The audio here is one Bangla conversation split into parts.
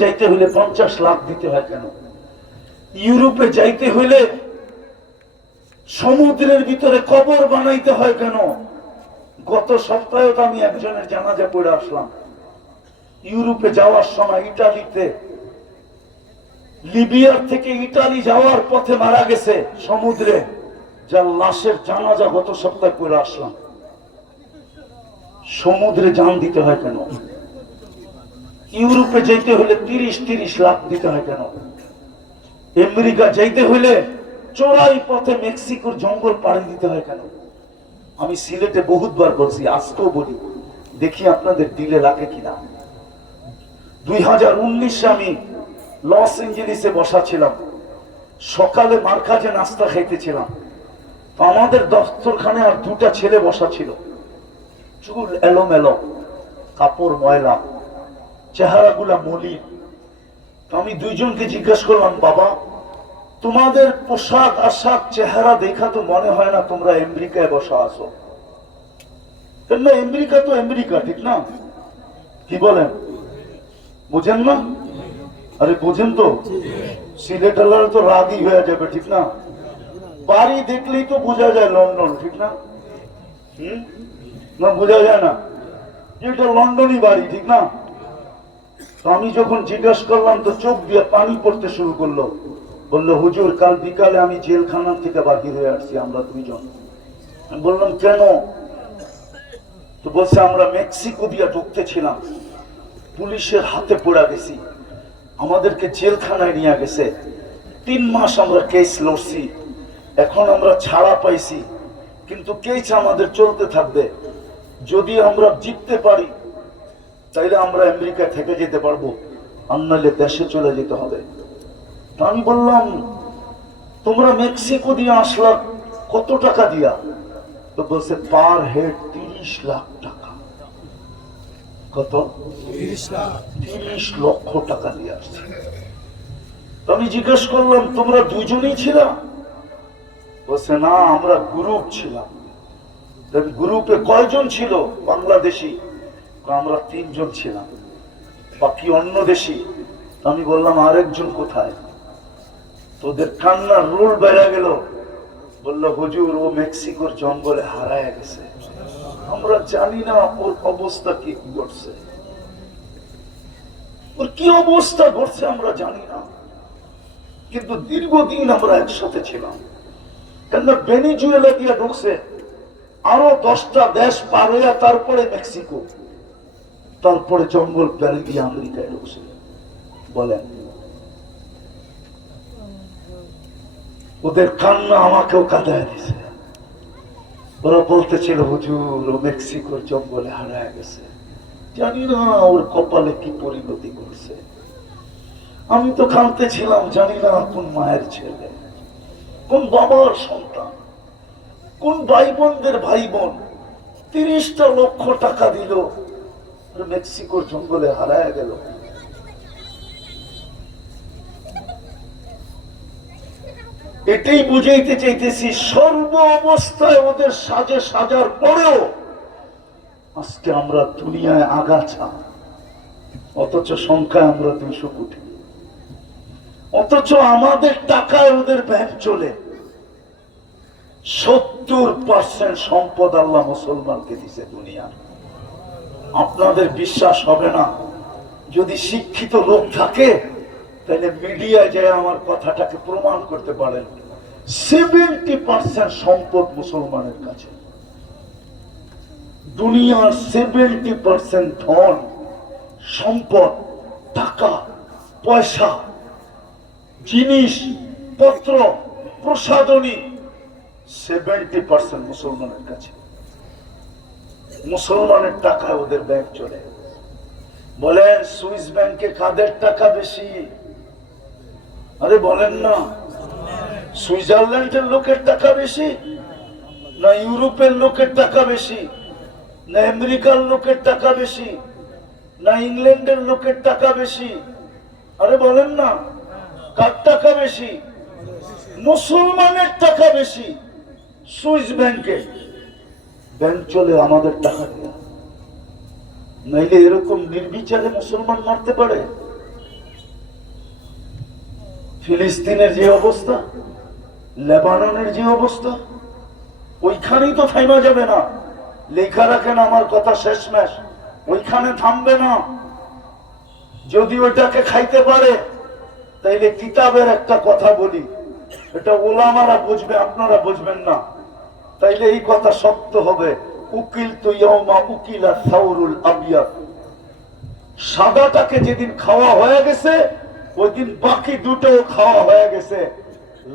যাইতে হইলে 50 লাখ দিতে হয় কেন? ইউরোপে যাইতে হইলে সমুদ্রের ভিতরে কবর বানাইতে হয় কেন? গত সপ্তাহে তো আমি একজনের জানাজা পড়ে আসলাম। ইউরোপে যাওয়ার সময় ইটালিতে, লিবিয়ার থেকে ইটালি যাওয়ার পথে মারা গেছে সমুদ্রে, যার লাশের জানাজা গত সপ্তাহে পড়ে আসলাম। সমুদ্রে জান দিতে হয় কেন? ইউরোপে যাইতে হলে 30 লাখ দিতে হয় কেন? আমেরিকা যাইতে হলে চোরাই পথে মেক্সিকোর জঙ্গল পাড়ি দিতে হয় কেন? আমি সিলেটে বহুতবার বলছি, আজকেও বলি, দেখি আপনাদের দিলে লাগে কিনা। 2019 আমি লস এঞ্জেলিসে বসা ছিলাম, সকালে মার্কাজে নাস্তা খাইতেছিলাম। তো আমাদের দফতরখানে আর দুটা ছেলে বসা ছিল, চুল এলোমেলো, কাপড় ময়লা, চেহারাগুলা মলিন। আমি দুইজনকে জিজ্ঞেস করলাম, বাবা তোমাদের পোশাক আশাক চেহারা দেখা তো মনে হয় না তোমরা আমেরিকায় বসা আছো। কেন আমেরিকা তো আমেরিকা, ঠিক না? কি বলেন, বুঝেন না? আরে বুঝেন তো, সিলেটার তো রাগই হয়ে যাবে, ঠিক না? বাড়ি দেখলেই তো বোঝা যায় লন্ডন, ঠিক না? না বোঝা যায় না এটা লন্ডনই বাড়ি, ঠিক না? তো আমি যখন জিজ্ঞাসা করলাম তো চোখ দিয়ে পানি পড়তে শুরু করলো। বললো, হুজুর কাল বিকালে আমি জেলখানা থেকে বাহির হয়ে আসছি, আমরা দুইজন। আমি বললাম, কেন? তো বলছে, আমরা মেক্সিকো দিয়ে ঢুকতেছিলাম, পুলিশের হাতে পড়ে গেছি, আমাদেরকে জেলখানায় নিয়ে গেছে। 3 মাস আমরা কেস লড়ছি, এখন আমরা ছাড়া পাইছি, কিন্তু কেস আমাদের চলতে থাকবে। যদি আমরা জিততে পারি তাইলে আমরা আমেরিকা থেকে যেতে পারবো, আর নাহলে দেশে চলে যেতে হবে। আমি বললাম, তোমরা মেক্সিকো দিয়ে আসলা কত টাকা দিয়া? তো বলছে, পার হেড 30 লাখ টাকা। কত? 30 লক্ষ টাকা দিয়ে আসছে। আমি জিজ্ঞেস করলাম, তোমরা দুজনেই ছিলা? বলছে, না, আমরা গ্রুপ ছিলাম। গ্রুপে কয়জন ছিল বাংলাদেশি? আমরা 3 জন ছিলাম, বাকি অন্য দেশি। আমি বললাম, আরেকজন কোথায়? তোদের কান্নার রোল বেড়ে গেল। বললো, হুজুর ও মেক্সিকোর জঙ্গলে হারায় গেছে, আমরা জানি না ওর অবস্থা কি করছে, ওর কি অবস্থা ঘটছে আমরা জানি না, কিন্তু দীর্ঘদিন আমরা একসাথে ছিলাম। কেন ভেনেজুয়েলা দিয়ে ঢুকছে, আরো 10টা দেশ পার হইয়া তারপরে মেক্সিকো, তারপরে জঙ্গল পেরে দিয়ে আমেরিকায় ঢুকছে। বলেন, ওদের কান্না আমাকেও কাঁদায় দিছে। ওরা বলতেছিল, হুজুর ও মেক্সিকোর জঙ্গলে হারায় গেছে, জানি না ওর কপালে কি পরিণতি করছে। আমি তো কাঁদতেছিলাম, জানি না কোন মায়ের ছেলে, কোন বাবার সন্তান, কোন ভাই বোনদের ভাই বোন 30টা লক্ষ টাকা দিল, মেক্সিকোর জঙ্গলে হারায় গেল। এটাই বুঝাইতে চাইতেছি, সর্ব অবস্থায় ওদের সাজে সাজার পরেও আজকে আমরা দুনিয়ায় আগাছা, অথচ সংখ্যায় আমরা 200 কোটি, অথচ আমাদের টাকায় ওদের ব্যাংক চলে। 70% সম্পদ আল্লাহ মুসলমানকে দিছে দুনিয়া। আপনাদের বিশ্বাস হবে না, যদি শিক্ষিত লোক থাকে তাহলে মিডিয়ায় যায় আমার কথাটাকে প্রমাণ করতে পারেন। 70% সম্পদ মুসলমানের কাছে, দুনিয়ার 70% ধন সম্পদ, টাকা পয়সা, জিনিস পত্র, প্রসাধনী 70% মুসলমানের কাছে। মুসলমানের টাকায় ওদের ব্যাংক চলে। বলেন, সুইস ব্যাংকে কাদের টাকা বেশি? আরে বলেন না, সুইজারল্যান্ডের লোকের টাকা বেশি, না ইউরোপের লোকের টাকা বেশি, না আমেরিকার লোকের টাকা বেশি, না ইংল্যান্ডের লোকের টাকা বেশি? আরে বলেন না, কার টাকা বেশি? মুসলমানের টাকা বেশি। সুইস ব্যাংকে ব্যাংক চলে আমাদের টাকা দিয়ে, নাইলে এরকম নির্বিচারে মুসলমান মারতে পারে? ফিলিস্তিনের যে অবস্থা, লেবাননের যে অবস্থা, ওইখানেই তো থাইমা যাবে না। লেখা রাখেন, আমার কথা শেষমেশ ওইখানে থামবে না। যদি ওইটাকে খাইতে পারে, তাইলে কিতাবের একটা কথা বলি, এটা ওলামারা বুঝবে, আপনারা বুঝবেন না। তাইলে এই কথা সত্য হবে, উকিল তো ইয়াউমা উকিলা সাউরুল আবিয়াদ। সাদাটাকে যেদিন খাওয়া হয়ে গেছে, ওই দিন বাকি দুটো খাওয়া হয়ে গেছে।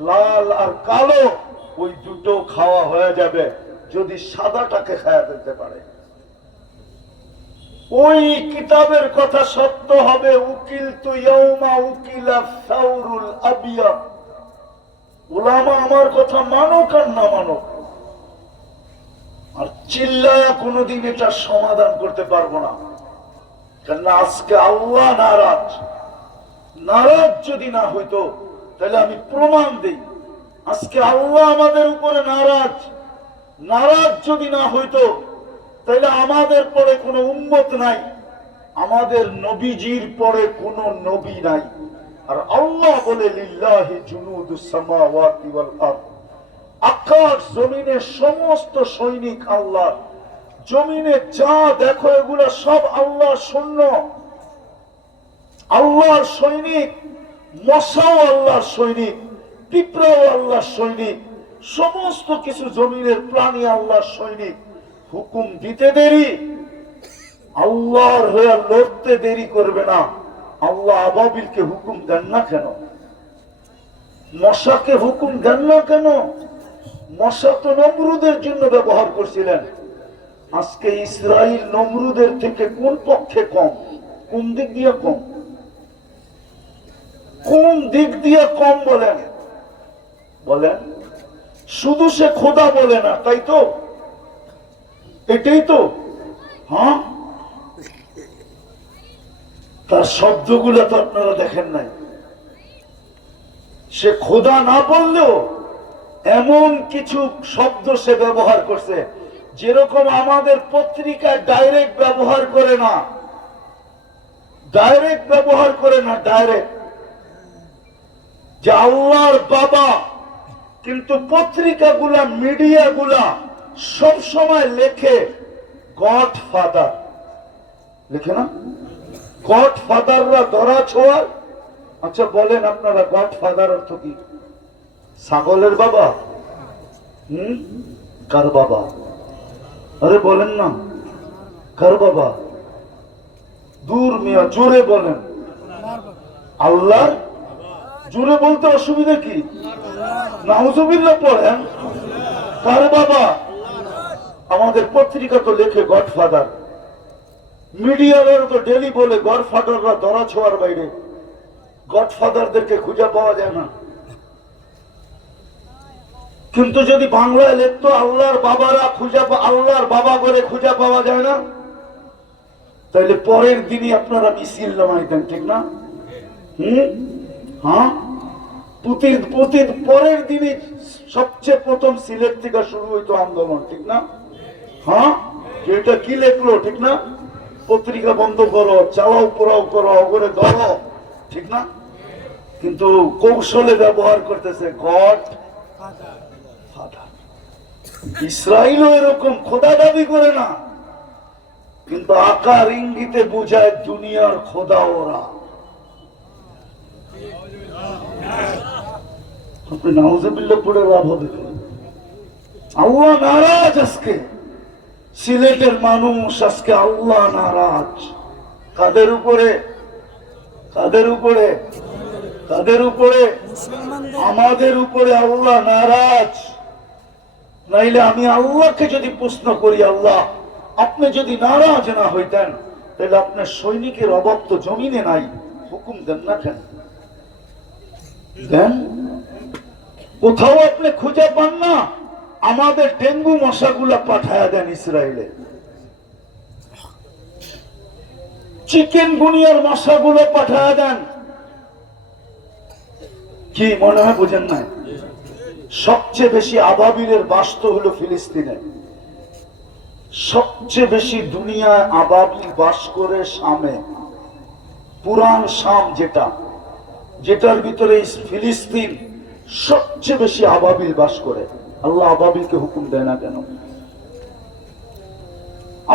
লাল আর কালো ওই দুটো খাওয়া হয়ে যাবে যদি সাদাটাকে খাওয়া ফেলতে পারে। ওই কিতাবের কথা সত্য হবে, উকিল তো ইয়াউমা উকিলা সাউরুল আবিয়াদ। উলামা আমার কথা মানুক আর না মানুক, আর চিল্লায়া কোনোদিন এটা সমাধান করতে পারবো না। কেন আজকে আল্লাহ নারাজ। নারাজ যদি না হইতো তাহলে আমি প্রমাণ দিই, আজকে আল্লাহ আমাদের উপরে নারাজ। নারাজ যদি না হইতো তাহলে আমাদের পরে কোনো উম্মত নাই, আমাদের নবীজির পরে কোনো নবী নাই। আর আল্লাহ বলে লিল্লাহি জুনুদুস সামাওয়াতি ওয়াল আরদ, আকাশ জমিনের সমস্ত সৈনিক আল্লাহ। জমিনে যা দেখো এগুলা সব আল্লাহর সৈন্য, আল্লাহর সৈনিক। মশাও আল্লাহর সৈনিক, পিঁপড়াও আল্লাহর সৈনিক, সমস্ত কিছু জমিনের প্রাণী আল্লাহর সৈনিক। হুকুম দিতে দেরি, আল্লাহর হয়ে লড়তে দেরি করবে না। আল্লাহ আবাবিলকে হুকুম দেন না কেন? মশাকে হুকুম দেন না কেন? মশা তো নমরুদের জন্য ব্যবহার করছিলেন। আজকে ইসরাইল নমরুদের থেকে কোন পক্ষে কম? কোন দিক দিয়ে কম? কোন দিক দিয়ে কম বলেন? বলেন। শুধু সে খোদা বলে না, তাই তো? এটাই তো। হ্যাঁ, তার শব্দগুলো তো আপনারা দেখেন নাই। সে খোদা না বললেও এমন কিছু শব্দ সে ব্যবহার করছে, যেরকম আমাদের পত্রিকায় ডাইরেক্ট ব্যবহার করে না। ডাইরেক্ট ব্যবহার করে না, ডাইরেক্ট যে আল্লাহর বাবা। কিন্তু পত্রিকাগুলা, মিডিয়াগুলা সব সময় লেখে গড ফাদার, লিখে না? গড ফাদাররা ধরা ছোঁয়ার। আচ্ছা বলেন আপনারা, গড ফাদার অর্থ কি? ছাগলের বাবা? কার বাবা? আরে বলেন না, কার বাবা? দূর মিয়া, জোরে বলেন। আল্লাহ। জোরে বলতে অসুবিধা কি? নাউজুবিল্লাহ পড়েন। কার বাবা? আমাদের পত্রিকা তো লেখে গড ফাদার, মিডিয়ার তো ডেলি বলে গড ফাদাররা ধরা ছোঁয়ার বাইরে। গড ফাদারদেরকে খুঁজে পাওয়া যায় না। কিন্তু যদি বাংলায় লিখতো আল্লাহর বাবারা আল্লাহর বাবা করে খুঁজে পাওয়া যায় না, তাহলে পরের দিনই আপনারা মিছিল নামাইতেন, ঠিক না? হ্যাঁ, পরের দিনই সবচেয়ে প্রথম সিলেট থেকে শুরু হইতো আন্দোলন, ঠিক না? হ্যাঁ, এটা কি লেখলো, ঠিক না? পত্রিকা বন্ধ করো, চালাও পোড়াও করো, অগরে ধরো, ঠিক না? কিন্তু কৌশলে ব্যবহার করতেছে গড ফাদার। ইসরায়েলও এরকম খোদা দাবি করে না, কিন্তু আকার ইঙ্গিতে বুঝায় দুনিয়ার খোদা ওরা। আপনি নাউজুবিল্লাহ পড়ে লাভ হবে? আল্লাহ নারাজ আজকে। সিলেটের মানুষ আজকে আল্লাহ নারাজ। কাদের উপরে? কাদের উপরে? কাদের উপরে? আমাদের উপরে আল্লাহ নারাজ। নাইলে আমি আল্লাহকে যদি প্রশ্ন করি, আল্লাহ আপনি যদি নারাজ না হইতেন তাহলে আপনার সৈনিকের অভাব তো জমিনে নাই, হুকুম দেন না কেন? দেন। কোথাও আপনি খুঁজে পান না, আমাদের ডেঙ্গু মশাগুলা পাঠায়া দেন ইসরায়েলে। চিকেন গুনিয়ার মশাগুলো পাঠায়া দেন। কি মনে হয় বুঝেন না? সবচেয়ে বেশি আবাবিলের বাস্ত হলো ফিলিস্তিনে। সবচেয়ে বেশি দুনিয়ায় আবাবিল বাস করে শামে। পুরান শাম যেটা, যেটার ভিতরে ফিলিস্তিন সবচেয়ে বেশি আবাবিল বাস করে। আল্লাহ আবাবিলকে হুকুম দেয় না কেন?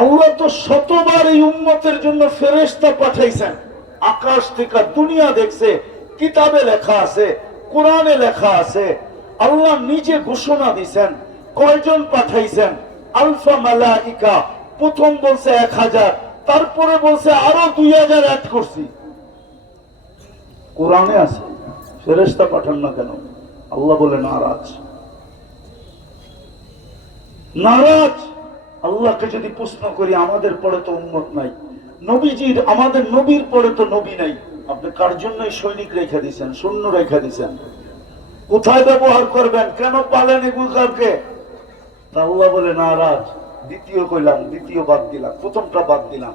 আল্লাহ তো শতবার এই উম্মতের জন্য ফেরেশতা পাঠাইছেন। আকাশ থেকে দুনিয়া দেখছে, কিতাবে লেখা আছে, কোরআনে লেখা আছে। আল্লাহ নিজে ঘোষণা দিয়েছেন। কয়জন পাঠাইছেন? আলফা মালাইকা। প্রথম বলছে 1000, তারপরে বলছে আরো 2000 অ্যাড করছি। কোরআনে আছে। ফেরেশতা পাঠান না কেন? আল্লাহ বলে নারাজ। নারাজ। আল্লাহকে যদি প্রশ্ন করি, আমাদের পরে তো উম্মত নাই, নবীজির আমাদের নবীর পরে তো নবী নাই, আপনি কার জন্য সৈনিক রেখা দিচ্ছেন, সৈন্য রেখা দিচ্ছেন? কোথায় ব্যবহার করবেন? কেন পালেন এগুলোকে? আল্লাহ বলে নারাজ। দ্বিতীয় কইলাম, দ্বিতীয় বাদ দিলাম, প্রথমটা বাদ দিলাম।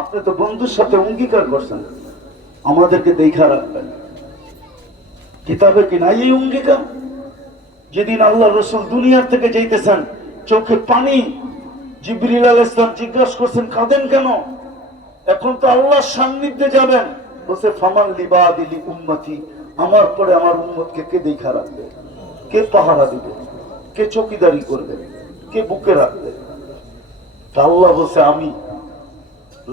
আপনি তো বন্ধুর সাথে অঙ্গীকার করছেন আমাদেরকে দেখা রাখবেন। কিতাবে কি নাই এই অঙ্গীকার? যেদিন আল্লাহ রসুল দুনিয়ার থেকে যাইতেছেন, চোখে পানি, জিবরিল আলাইহিস সালাম জিজ্ঞাসা করছেন কাঁদেন কেন? এখন তো আল্লাহর সান্নিধ্যে যাবেন। বলছে ফামান লিবাদিলি উম্মতি, আমার পরে আমার উম্মতকে কে দেখা রাখবে, কে পাহারা দিবে, কে চৌকিদারি করবে, কে বুকে রাখবে? তা আল্লাহ বলছে আমি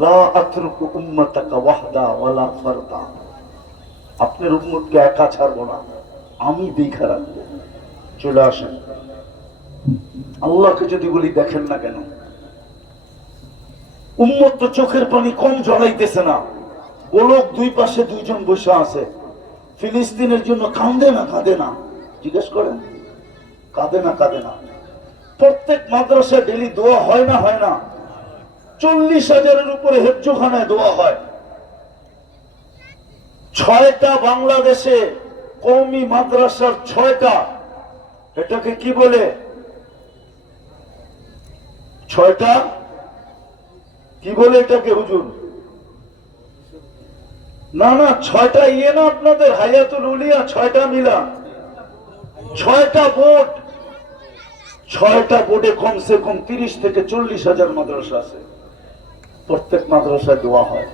লা আতরুকু উম্মাতাকা ওয়াহদা ওয়ালা ফারদা, আপনার উম্মতকে একা ছাড়বো না, আমি দেখা রাখবো। চলে আসেন। আল্লাহকে যদি বলি দেখেন না কেন? উম্মত তো চোখের পানি কম জ্বলাইতেছে না। গোলক দুই পাশে দুইজন বসে আছে, ফিলিস্তিনের জন্য কাঁদে না কাঁদে না? জিজ্ঞেস করেন, কাঁদে না কাঁদে না? প্রত্যেক মাদ্রাসায় ডেলি দোয়া হয় না হয় না? 40,000-এর উপরে হেফজোখানায় দোয়া হয়। 6টা বাংলাদেশে কওমি মাদ্রাসার 6টা, এটাকে কি বলে? 6টা কি বলে এটাকে হুজুর? না না, 6টা ইয়ে না আপনাদের হায়াতুল উলিয়া, 6টা মিলা, 6টা বোর্ড। 6টা বোর্ডে কমসে কম 30 থেকে 40,000 মাদ্রাসা আছে। প্রত্যেক মাদ্রাসায় দোয়া হয়।